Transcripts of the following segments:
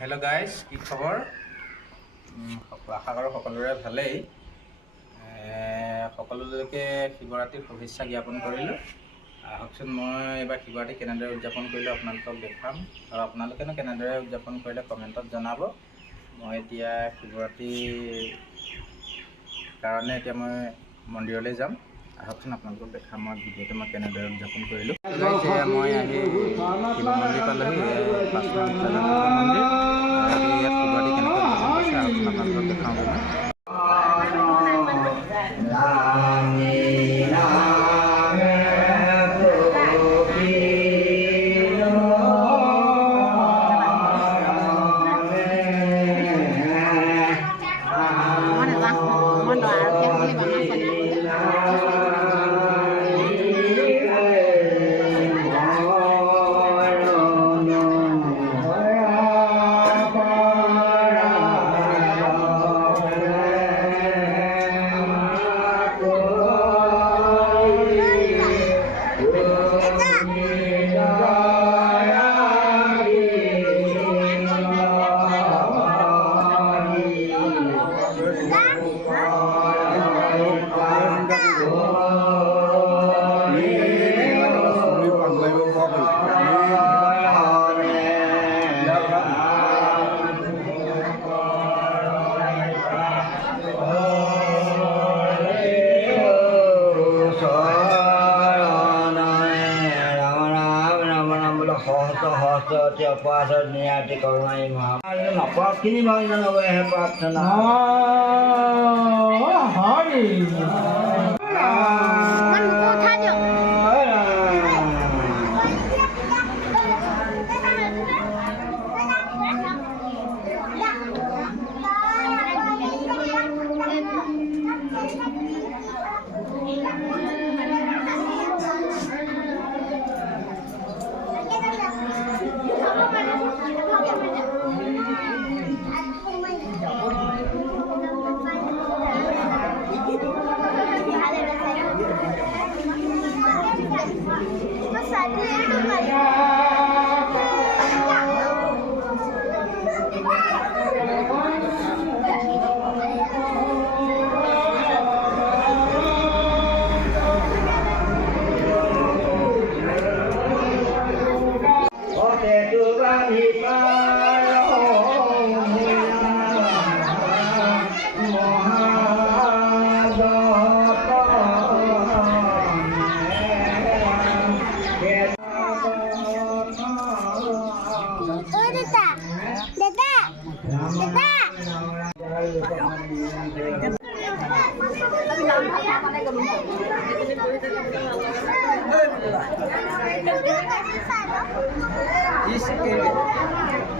Hello' guys, কি খবৰ? আশা কৰোঁ সকলোৰে ভালেই। সকলোলৈকে শিৱৰাত্ৰিৰ শুভেচ্ছা জ্ঞাপন কৰিলোঁ। আহকচোন মই এইবাৰ শিৱৰাত্ৰি কেনেদৰে উদযাপন কৰিলোঁ আপোনালোকক দেখাম, আৰু আপোনালোকেনো কেনেদৰে উদযাপন কৰিলে কমেণ্টত জনাব। মই এতিয়া শিৱৰাত্ৰিৰ কাৰণে মই মন্দিৰলৈ যাম। আহকচোন আপোনালোকক দেখাম মই ভিডিঅ'টো মই কেনেদৰে উদযাপন কৰিলোঁ। মই আহি শিৱ মন্দিৰ পালোহি, 5 নং প্লাজা শিৱ মন্দিৰ। ইয়াত শিৱৰাত্ৰি কেনেকৈ উদযাপন কৰিছে আহকচোন আপোনালোকক দেখাওঁগৈ মই। प्रार्थना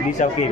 Bisa oke.